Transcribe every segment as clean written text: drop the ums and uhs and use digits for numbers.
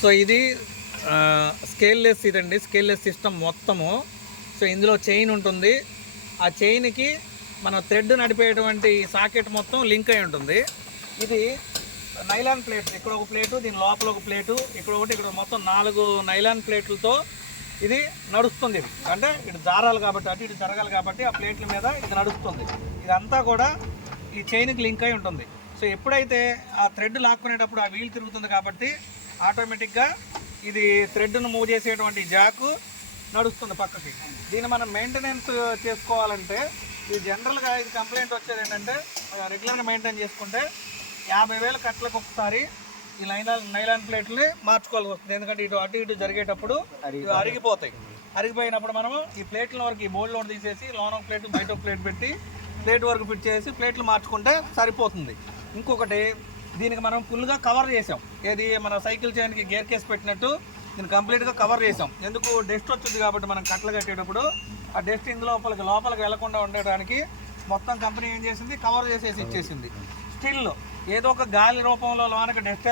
So ఇది scaleless ఇదండి, scaleless system మొత్తము. సో ఇందులో చైన్ ఉంటుంది. ఆ చైన్కి మన థ్రెడ్ నడిపేటువంటి సాకెట్ మొత్తం లింక్ అయి ఉంటుంది. ఇది నైలాన్ ప్లేట్స్, ఇక్కడ ఒక ప్లేటు, దీని లోపల ఒక ప్లేటు, ఇక్కడ ఒకటి, ఇక్కడ మొత్తం 4 నైలాన్ ప్లేట్లతో ఇది నడుస్తుంది. ఇది అంటే ఇటు జారాలి కాబట్టి, అటు ఇటు జరగాలి కాబట్టి ఆ ప్లేట్ల మీద ఇది నడుస్తుంది. ఇదంతా కూడా ఈ చైన్కి లింక్ అయి ఉంటుంది. సో ఎప్పుడైతే ఆ థ్రెడ్ లాక్కునేటప్పుడు ఆ వీల్ తిరుగుతుంది కాబట్టి ఆటోమేటిక్గా ఇది థ్రెడ్ను మూవ్ చేసేటువంటి జాకు నడుస్తుంది పక్కకి. దీన్ని మనం మెయింటెనెన్స్ చేసుకోవాలంటే ఇది జనరల్గా ఇది కంప్లైంట్ వచ్చేది ఏంటంటే రెగ్యులర్గా మెయింటైన్ చేసుకుంటే 50,000 కట్టలకు ఒకసారి ఈ నైలాన్ ప్లేట్లని మార్చుకోవాల్సి వస్తుంది. ఎందుకంటే ఇటు అటు ఇటు జరిగేటప్పుడు అరిగిపోతాయి. అరిగిపోయినప్పుడు మనము ఈ ప్లేట్ల వరకు ఈ బోల్డ్ లోడ్ తీసేసి లోన ఒక ప్లేట్ బయట ఒక ప్లేట్ పెట్టి ప్లేట్ వరకు ఫిట్ చేసి ప్లేట్లు మార్చుకుంటే సరిపోతుంది. ఇంకొకటి దీనికి మనం ఫుల్గా కవర్ చేసాం. ఏది మన సైకిల్ చైన్కి గేర్ కేస్ పెట్టినట్టు దీన్ని కంప్లీట్గా కవర్ చేసాం. ఎందుకు డస్ట్ వచ్చింది కాబట్టి మనం కట్టలు కట్టేటప్పుడు ఆ డస్ట్ లోపలికి వెళ్లకుండా ఉండడానికి మొత్తం కంపెనీ ఏం చేసింది, కవర్ చేసేసి ఇచ్చేసింది. స్టిల్ ఏదో ఒక గాలి రూపంలో లోనకి డస్ట్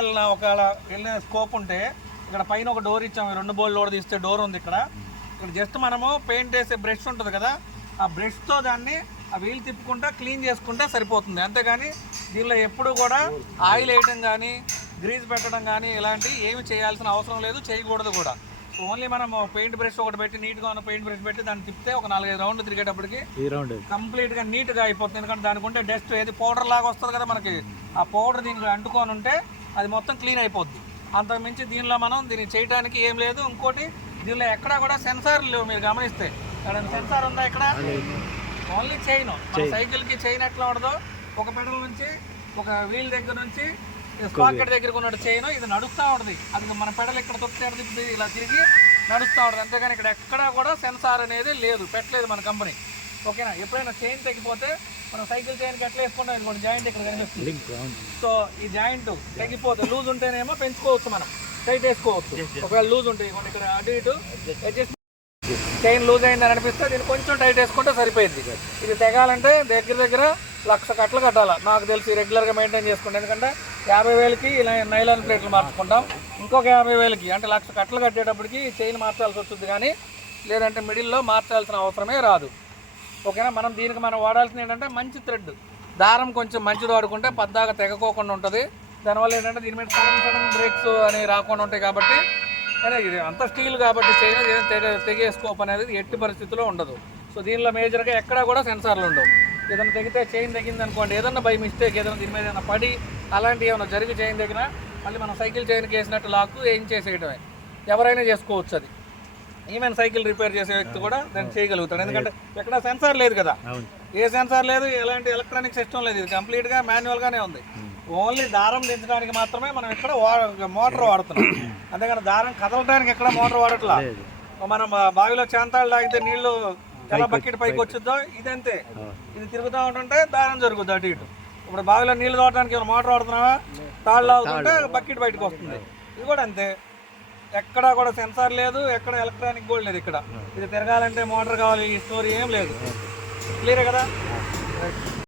వెళ్ళిన స్కోప్ ఉంటే ఇక్కడ పైన ఒక డోర్ ఇచ్చాము. 2 బోల్డ్ లోడ్ తీస్తే డోర్ ఉంది. ఇక్కడ జస్ట్ మనము పెయింట్ వేసే బ్రష్ ఉంటుంది కదా, ఆ బ్రష్తో దాన్ని ఆ వీల్ తిప్పుకుంటా క్లీన్ చేసుకుంటే సరిపోతుంది. అంతేగాని దీనిలో ఎప్పుడు కూడా ఆయిల్ వేయడం కానీ గ్రీజ్ పెట్టడం కానీ ఇలాంటివి ఏమి చేయాల్సిన అవసరం లేదు, చేయకూడదు కూడా. ఓన్లీ మనం పెయింట్ బ్రష్ ఒకటి పెట్టి నీట్గా ఉన్న పెయింట్ బ్రష్ పెట్టి దాన్ని తిప్పితే ఒక 4-5 రౌండ్లు తిరిగేటప్పటికి కంప్లీట్గా నీట్గా అయిపోతుంది. ఎందుకంటే దానికి ఉంటే డస్ట్ ఏది పౌడర్ లాగా వస్తుంది కదా మనకి, ఆ పౌడర్ దీనికి అంటుకొని ఉంటే అది మొత్తం క్లీన్ అయిపోద్ది. అంతకుమించి దీన్ని చేయడానికి ఏం లేదు. ఇంకోటి దీనిలో ఎక్కడా కూడా సెన్సార్లు లేవు. మీరు గమనిస్తే ఇక్కడ సెన్సార్ ఉందా? ఇక్కడ ఓన్లీ చైన్. సైకిల్కి చైన్ ఎట్లా ఉండదో ఒక పెడల్ నుంచి ఒక వీల్ దగ్గర నుంచి స్పాకెట్ దగ్గరకు ఉన్నట్టు చైన్ ఇది నడుస్తూ ఉంటుంది. అది మన పెడల్ ఇక్కడ తొక్కితే ఇలా తిరిగి నడుస్తూ ఉంటుంది. అంతేగాని ఇక్కడ ఎక్కడా కూడా సెన్సార్ అనేది లేదు, పెట్టలేదు మన కంపెనీ. ఓకేనా? ఎప్పుడైనా చైన్ తెగిపోతే మనం సైకిల్ చైన్కి ఎట్లా వేసుకుంటాం, ఇది జాయింట్ ఇక్కడ కనిపిస్తుంది. సో ఈ జాయింట్ తెగిపోతే లూజ్ ఉంటేనేమో పెంచుకోవచ్చు, మనం టైట్ వేసుకోవచ్చు. ఒకవేళ లూజ్ ఉంటే ఇక్కడ అటు ఇటు అడ్జస్ట్ చైన్ లూజ్ అయిందని అనిపిస్తే దీన్ని కొంచెం టైట్ వేసుకుంటే సరిపోయింది. ఇది తెగాలంటే దగ్గర 1,00,000 కట్టలు కట్టాలి నాకు తెలిసి, రెగ్యులర్గా మెయింటైన్ చేసుకుంటాం. ఎందుకంటే 50,000కి ఇలా నైలాన్ ప్లేట్లు మార్చుకుంటాం, ఇంకొక 50,000కి అంటే 1,00,000 కట్టలు కట్టేటప్పటికి చైన్ మార్చాల్సి వస్తుంది. కానీ లేదంటే మిడిల్లో మార్చాల్సిన అవసరమే రాదు. ఓకేనా? దీనికి మనం వాడాల్సింది ఏంటంటే మంచి థ్రెడ్, దారం కొంచెం మంచిది వాడుకుంటే పద్దాగా తెగకోకుండా ఉంటుంది. దానివల్ల ఏంటంటే దీని మీద సడన్ బ్రేక్స్ అనేవి రాకుండా ఉంటాయి. కాబట్టి ఇది అంత స్టీల్ కాబట్టి చైన్ తెగే స్కోప్ అనేది ఎట్టి పరిస్థితిలో ఉండదు. సో దీనిలో మేజర్గా ఎక్కడా కూడా సెన్సార్లు ఉండవు. ఏదైనా తెగితే చైన్ తెగింది అనుకోండి, ఏదన్నా బై మిస్టేక్ ఏదైనా దీని మీద ఏదైనా పడి అలాంటివి ఏమైనా జరిగి చైన్ తెగినా మళ్ళీ మనం సైకిల్ చైన్కి వేసినట్టు లాక్కు ఏం చేసేయటమే, ఎవరైనా చేసుకోవచ్చు. అది ఈవెన్ సైకిల్ రిపేర్ చేసే వ్యక్తి కూడా దాన్ని చేయగలుగుతాడు. ఎందుకంటే ఎక్కడ సెన్సార్ లేదు కదా, ఏ సెన్సార్ లేదు, ఎలాంటి ఎలక్ట్రానిక్ సిస్టమ్ లేదు. ఇది కంప్లీట్గా మాన్యువల్గానే ఉంది. ఓన్లీ దారం దించడానికి మాత్రమే మనం ఇక్కడ మోటార్ వాడుతున్నాం. అంతేగాని దారం కదలడానికి ఎక్కడ మోటార్ వాడట్లా. మనం బావిలో చాంతాళ్ళు తాగితే నీళ్లు ఎలా బకెట్ పైకి వచ్చిద్దో ఇదంతే, ఇది తిరుగుతూ ఉంటుంటే దారం జరుగుద్ది అటు ఇటు. ఇప్పుడు బావిలో నీళ్లు తోడటానికి మోటార్ వాడుతున్నావా, తాళ్ళు అవుతుంటే బకెట్ బయటకు వస్తుంది. ఇది కూడా అంతే, ఎక్కడా కూడా సెన్సార్ లేదు, ఎక్కడ ఎలక్ట్రానిక్ కూడా లేదు. ఇక్కడ ఇది తిరగాలంటే మోటార్ కావాలి, ఈ స్టోరీ ఏం లేదు. క్లియర్ కదా?